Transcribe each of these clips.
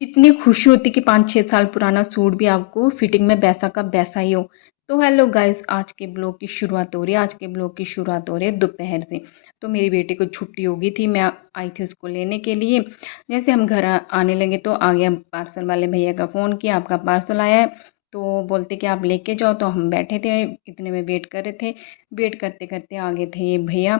इतनी खुशी होती कि 5-6 साल पुराना सूट भी आपको फिटिंग में वैसा का वैसा ही हो। तो हेलो गाइस, आज के ब्लॉग की शुरुआत हो रही है। आज के ब्लॉग की शुरुआत हो रही है दोपहर से। तो मेरी बेटी को छुट्टी हो गई थी, मैं आई थी उसको लेने के लिए। जैसे हम घर आने लगे तो आ गया पार्सल वाले भैया का फ़ोन किया, आपका पार्सल आया है। तो बोलते कि आप लेके जाओ, तो हम बैठे थे, इतने में वेट कर रहे थे। वेट करते करते आ गए थे ये भैया,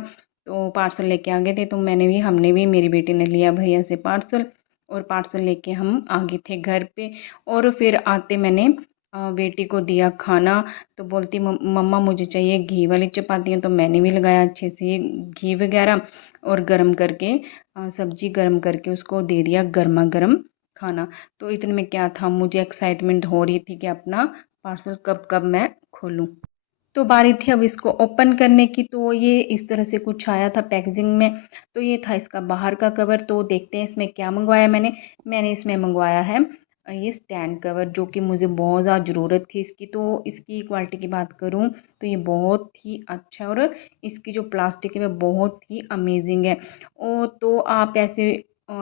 तो पार्सल लेके आ गए थे। तो हमने भी, मेरी बेटी ने लिया भैया से पार्सल, और पार्सल लेके हम आ गए थे घर पे। और फिर आते मैंने बेटी को दिया खाना। तो बोलती मम्मा मुझे चाहिए घी वाली चपातियाँ। तो मैंने भी लगाया अच्छे से घी वगैरह, और गरम करके सब्जी गरम करके उसको दे दिया गर्मा गर्म खाना। तो इतने में क्या था, मुझे एक्साइटमेंट हो रही थी कि अपना पार्सल कब कब मैं खोलूँ। तो बारी थी अब इसको ओपन करने की। तो ये इस तरह से कुछ आया था पैकेजिंग में। तो ये था इसका बाहर का कवर। तो देखते हैं इसमें क्या मंगवाया मैंने। मैंने इसमें मंगवाया है ये स्टैंड कवर, जो कि मुझे बहुत ज़्यादा ज़रूरत थी इसकी। तो इसकी क्वालिटी की बात करूँ तो ये बहुत ही अच्छा है, और इसकी जो प्लास्टिक है वह बहुत ही अमेजिंग है। और तो आप ऐसे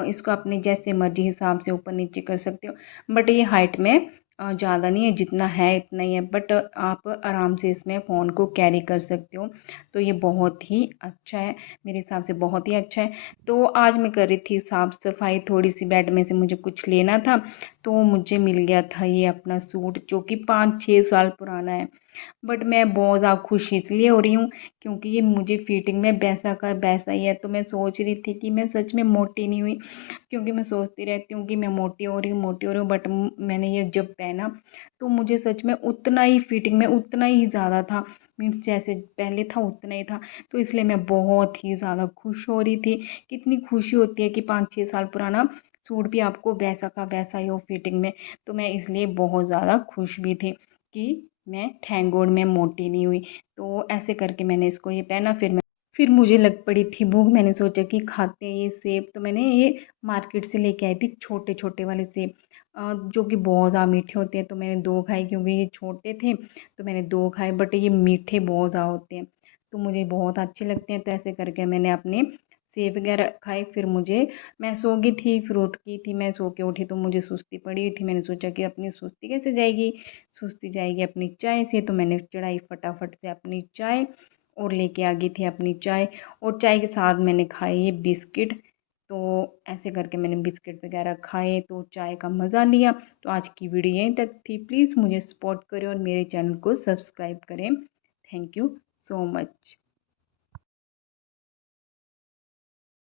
इसको अपने जैसे मर्जी हिसाब से ऊपर नीचे कर सकते हो। बट ये हाइट में ज़्यादा नहीं है, जितना है इतना ही है। बट आप आराम से इसमें फ़ोन को कैरी कर सकते हो। तो ये बहुत ही अच्छा है, मेरे हिसाब से बहुत ही अच्छा है। तो आज मैं कर रही थी साफ़ सफाई थोड़ी सी, बेड में से मुझे कुछ लेना था। तो मुझे मिल गया था ये अपना सूट, जो कि 5-6 साल पुराना है। बट मैं बहुत ज़्यादा खुश इसलिए हो रही हूँ क्योंकि ये मुझे फिटिंग में वैसा का वैसा ही है। तो मैं सोच रही थी कि मैं सच में मोटी नहीं हुई, क्योंकि मैं सोचती रहती हूँ कि मैं मोटी हो रही हूँ, मोटी हो रही हूँ। बट मैंने ये जब पहना तो मुझे सच में उतना ही फिटिंग में उतना ही ज़्यादा था। मीन्स जैसे पहले था उतना ही था। तो इसलिए मैं बहुत ही ज़्यादा खुश हो रही थी। कितनी खुशी होती है कि 5-6 साल पुराना सूट भी आपको वैसा का वैसा ही हो फिटिंग में। तो मैं इसलिए बहुत ज़्यादा खुश भी थी कि मैं थैंक गॉड मैं मोटी नहीं हुई। तो ऐसे करके मैंने इसको ये पहना। फिर मुझे लग पड़ी थी भूख। मैंने सोचा कि खाते हैं ये सेब। तो मैंने ये मार्केट से लेके आई थी छोटे छोटे वाले सेब, जो कि बहुत ज़्यादा मीठे होते हैं। तो मैंने दो खाए क्योंकि ये छोटे थे, तो मैंने दो खाए। बट ये मीठे बहुत ज़्यादा होते हैं, तो मुझे बहुत अच्छे लगते हैं। तो ऐसे करके मैंने अपने सेब वगैरह खाए। फिर मैं सो गई थी, फिर उठ गई थी। मैं सो के उठी तो मुझे सुस्ती पड़ी हुई थी। मैंने सोचा कि अपनी सुस्ती कैसे जाएगी, सुस्ती जाएगी अपनी चाय से। तो मैंने चढ़ाई फटाफट से अपनी चाय, और लेके आ गई थी अपनी चाय। और चाय के साथ मैंने खाए ये बिस्किट। तो ऐसे करके मैंने बिस्किट वगैरह खाए, तो चाय का मज़ा लिया। तो आज की वीडियो यहीं तक थी। प्लीज़ मुझे सपोर्ट करें और मेरे चैनल को सब्सक्राइब करें। Thank you so much.